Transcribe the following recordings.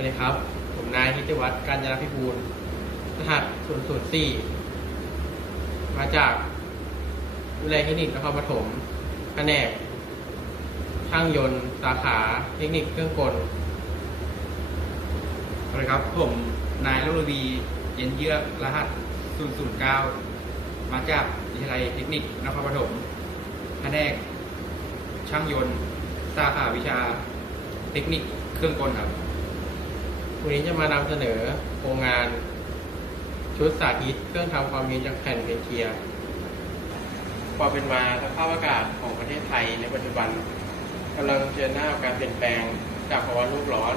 วัสดีครับ ผมนายทิติวัฒน์การจนาพิบูลรหัส004มาจากวิทยาลัยเทคนิคนครปฐมแผนกช่างยนต์สาขาเทคนิคเครื่องกลสวัสดีครับ ผมนายรุลวีเย็นเยือกรหัส 009 มาจากวิทยาลัยเทคนิคนครปฐมแผนกช่างยนต์ สาขาวิชาเทคนิคเครื่องกลครับ วันนี้จะมานำเสนอโครงงาน ชุดสาธิตเครื่องทำความเย็นจากแผ่นเพนเทียร์ความเป็นมาสภาพอากาศของประเทศไทยในปัจจุบันกำลังเผชิญหน้ากับการเปลี่ยนแปลงจากภาวะโลกร้อน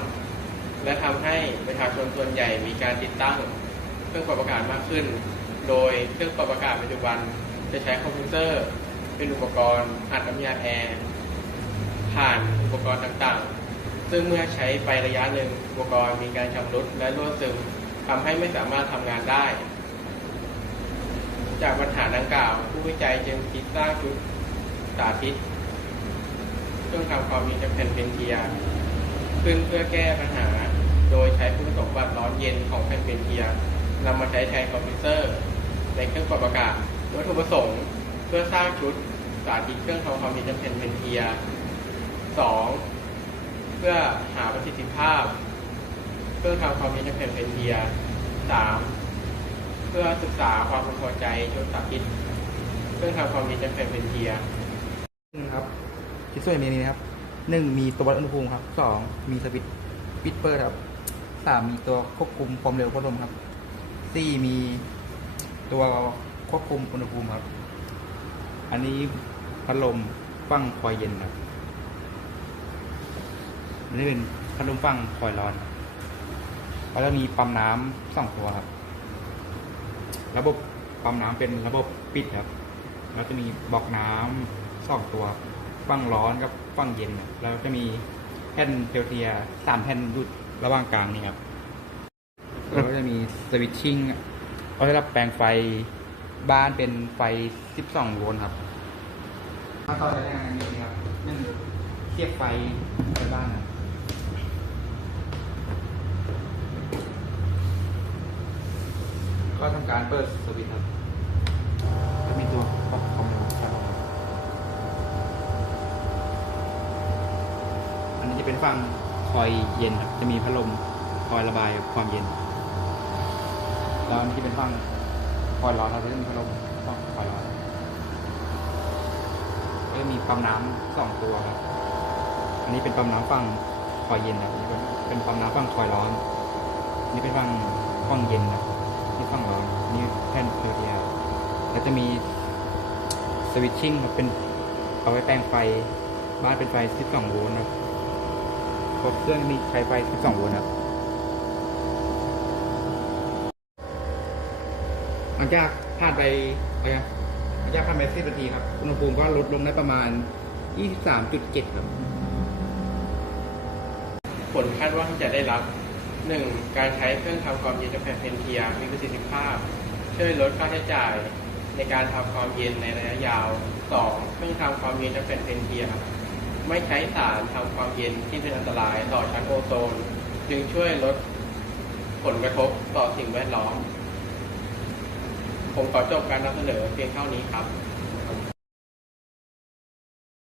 และทำให้ประชาชนส่วนใหญ่มีการติดตั้งเครื่องปรับอากาศมากขึ้น โดยเครื่องปรับอากาศปัจจุบันจะใช้คอมพิวเตอร์ เป็นอุปกรณ์อัดน้ำยาแอร์ผ่านอุปกรณ์ต่างๆ ซึ่งเมื่อใช้ไประยะหนึ่งอุปกรณ์มีการชำรุดและรั่วซึมทำให้ไม่สามารถทำงานได้ จากปัญหาดังกล่าว ผู้วิจัยจึงคิดสร้างชุดสาธิตเครื่องทำความเย็นจากแผ่นเพนเทียร์ขึ้นเพื่อแก้ปัญหา โดยใช้คุณสมบัติร้อนเย็นของแผ่นเพนเทียร์นำมาใช้แทนคอมพิวเตอร์ ในเครื่องปรับอากาศวัตถุประสงค์ เพื่อสร้างชุดสาธิตเครื่องทำความเย็นจากแผ่นเพนเทียร์สอง พื่อหาประสิทธิภาพเครื่องทำความเย็นจากแผ่นเพนเทียร์สามเพื่อศึกษาความพึงพอใจชุดสาธิตเครื่องทำความเย็นจากแผ่นเพนเทียร์ครับชิ้นส่วนมีนี้นะครับหนึ่งมีตัววัดอุณหภูมิครับสองมีสวิตช์ปิดเปิดครับสามมีตัวควบคุมความเร็วพัดลมครับสี่มีตัวควบคุมอุณหภูมิครับ อันนี้พัดลมฟังคอยเย็นครับ อันนี้เป็นพัดลมฟังคอยร้อนแล้วก็มีปั๊มน้ำสองตัวครับ ระบบปั๊มน้ำเป็นระบบปิดครับ แล้วจะมีบล็อกน้ำสองตัวฝั่งร้อนกับฝั่งเย็น แล้วจะมีแผ่นเทลเทียร์สามแผ่นยู่ระหว่างกลางนี่ครับแล้วก็จะมีสวิตชิ่งเอาสำหรับแปลงไฟบ้านเป็นไฟ 12 โวลต์ครับขั้นตอนแรกงานนี้ครับนึ่งเทียบไฟในบ้านครั ก็ทำการเปิดสวิตช์ครับมีตัวปรับความเร็วครับอันนี้จะเป็นฝั่งคอยเย็นครับ จะมีพัดลมคอยระบายความเย็น แล้วอันนี้จะเป็นฝั่งคอยร้อนเราจะมีพัดลมฝั่งคอยร้อนก็จะมีปั๊มน้ำสองตัวครับ อันนี้เป็นปั๊มน้ำฝั่งคอยเย็นครับนี่เป็นปั๊มน้ำฝั่งคอยร้อนนนี้เป็นฝั่งฝั่งเย็นครั บนี่ฝั่งนี่แผ่นเพลเทียร์แล้วจะมีสวิตชิ่งเป็นเอาไว้แปลงไฟบ้านเป็นไฟ 12 โวลต์ครับครบเครื่องมีใช้ไฟ 12 โวลต์ครับหลังจากผ่านไปอะไรหลังจากผ่านไป10นาทีครับ อุณหภูมิก็ลดลงได้ประมาณ 23.7 ครับ ผลคาดว่าที่จะได้รับ 1. การใช้เครื่องทำความเย็นจากแผ่นเพนเทียร์มีประสิทธิภาพ ช่วยลดค่าใช้จ่ายในการทำความเย็นในระยะยาว 2. เครื่องทำความเย็นจากแผ่นเพนเทียร์ไม่ใช้สารทำความเย็นที่เป็นอันตรายต่อชั้นโอโซน จึงช่วยลดผลกระทบต่อสิ่งแวดล้อม ผมขอจบการนำเสนอเพียงเท่านี้ครับ